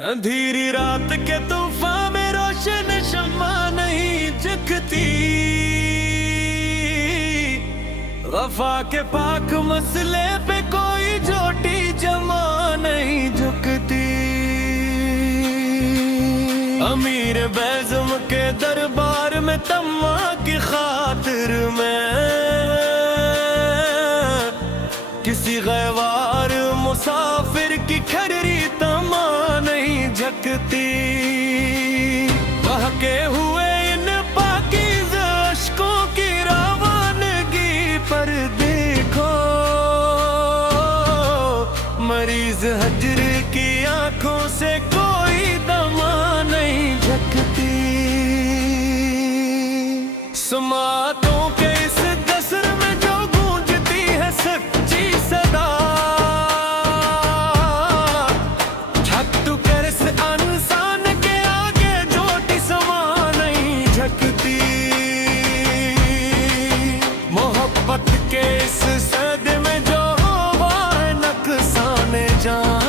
अंधेरी रात के तूफान में रोशन शम्मा नहीं जगती, वफा के पाक मसले पे कोई झोटी जमा नहीं झुकती। अमीर बेज़म के दरबार में तम्मा की खातिर में किसी गैवार मुसाफिर की खरी तमा नहीं झकती। बहके हुए इन पाकीज़ अश्कों की रवानगी पर देखो, मरीज हजर की आंखों से कोई दमा नहीं झकती। समातों के इस दसर में जो गूंजती है सच्ची सदा, छत्तू कर से इंसान के आगे झोटी समा नहीं झकती। मोहब्बत के इस सद में जो हुआ है नक्साने जान,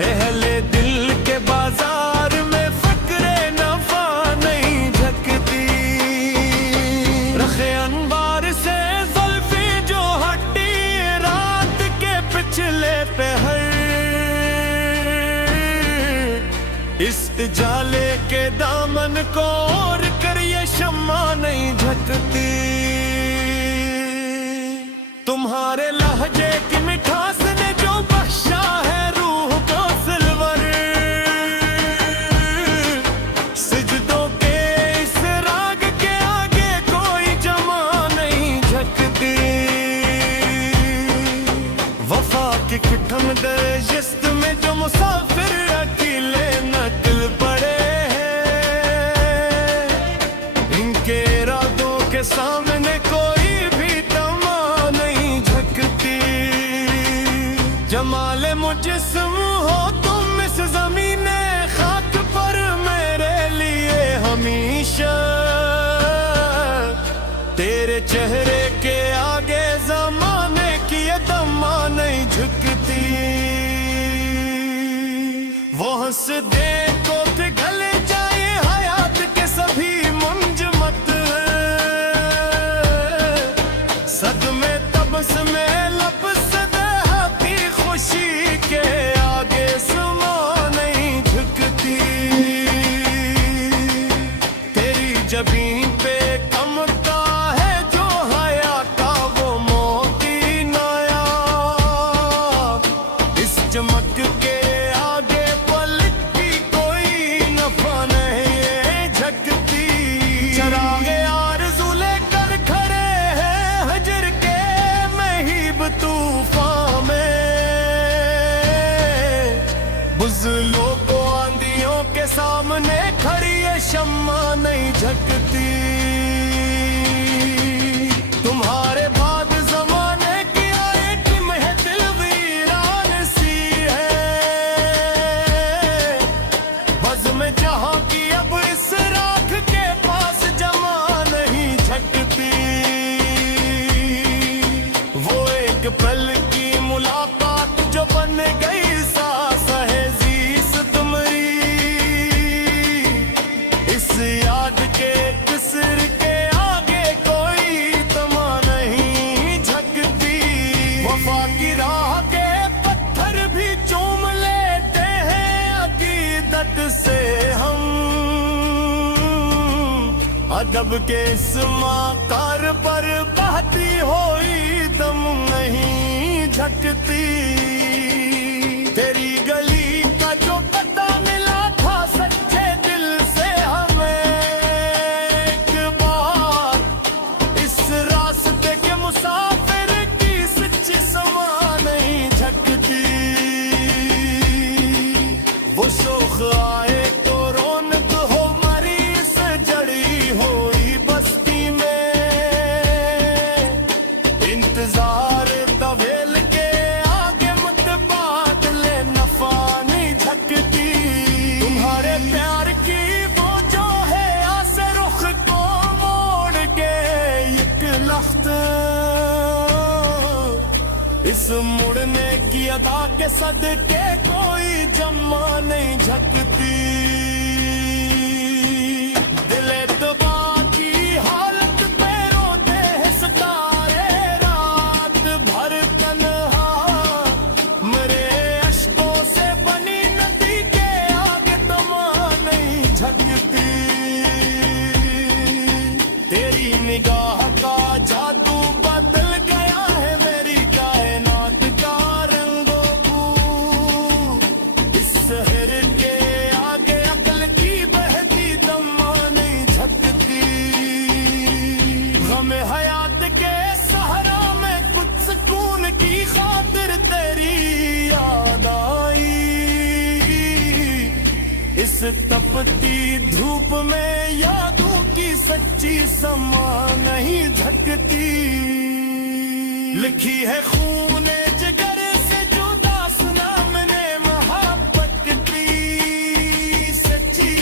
अहले दिल के बाजार में फक्रे नफा नहीं झकती। रखे अनवार से ज़ुल्फ़ी जो हटी रात के पिछले पहर, इस जाले के दामन को और कर ये शम्मा नहीं झकती। तुम्हारे लहजे की मिठास ने जो बख्शा है रूह को सिल्वर, सिजदों के इस राग के आगे कोई जमा नहीं झकती। वफा की किठम दरिश्त में जो मुसाफिर अकेले नकल पड़े हैं, इनके इरादों के सामने कोई भी तमा नहीं झकती। जमाले मुजस्सम हो तुम इस ज़मीने खाक पर मेरे लिए हमेशा, तेरे चेहरे के आगे ज़माने की ये तमा नहीं झुकती। वो हंस दे को पिघल जाए हयात के सभी मुंजमत, सदमे तबस्मे लपसदे की खुशी के आगे समा नहीं झुकती। तेरी जबीन पे कमता है जो हया का वो मोती नायाब, इस चमक के आगे पलक की कोई नफा नहीं झकती। चरागे आरज़ू लेकर खड़े हैं हजर के महीब तूफान में, बुज़लों को आंधियों के सामने खड़ी ये शम्मा नहीं झकती। तुम्हारे बाद ज़माने की आए टिम है दिल वीरान सी है, बज़ में जहां की अब इस राख के पास जमा नहीं झकती। वो एक पल की मुलाकात जो बन गई सांस है जीस तुम्हारी, इस याद के किसर के आगे कोई तमा नहीं झकती। वफा की राह के पत्थर भी चूम लेते हैं अकीदत से हम, अदब के इस माकार पर बहती हुई दम नहीं झकती। तेरी गली का जो पता मिला था सच्चे दिल से हमें एक बार, इस रास्ते के मुसाफिर की सच्ची समा नहीं झकती। वो शोख आए तो रौनक हो मरी इस जड़ी हुई बस्ती में, इंतजार तवेल के आगे मत बस मुड़ने की अदा के सदके कोई जमा नहीं झकती दिले तबा की हालत पे रोते हैं सितारे रात भर तन्हा मेरे अश्कों से बनी नदी के आगे तमा नहीं झकती तेरी निगाह का जादू बदल गया है मेरी कायनात का रंगो इस शहर के आगे अकल की बहती दमा नहीं झकती हमें हयात के सहारा में कुछ सुकून की खातिर तेरी याद आई इस तपती धूप में यादों की सच्ची समा नहीं झकती लिखी है खूने जिगर से जुदा सुना मैंने मोहब्बत की सच्ची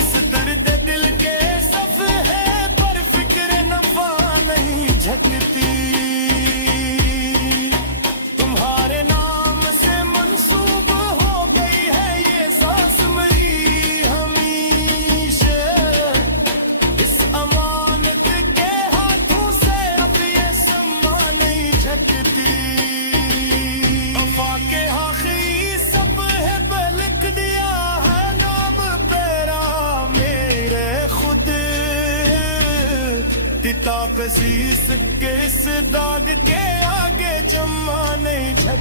इस दर्द दिल के सफ़े पर फिक्र नफा नहीं झकती तुम्हारे नाम से मंसूब हो गई है ये सांस मेरी हमेशा इस अमानत के हाथों से अब ये समा नहीं झकती वफा के आखिरी सब है पे लिख दिया है नाम तेरा मेरे खुद किताब शीश के इस दाग के आगे जमा नहीं झकती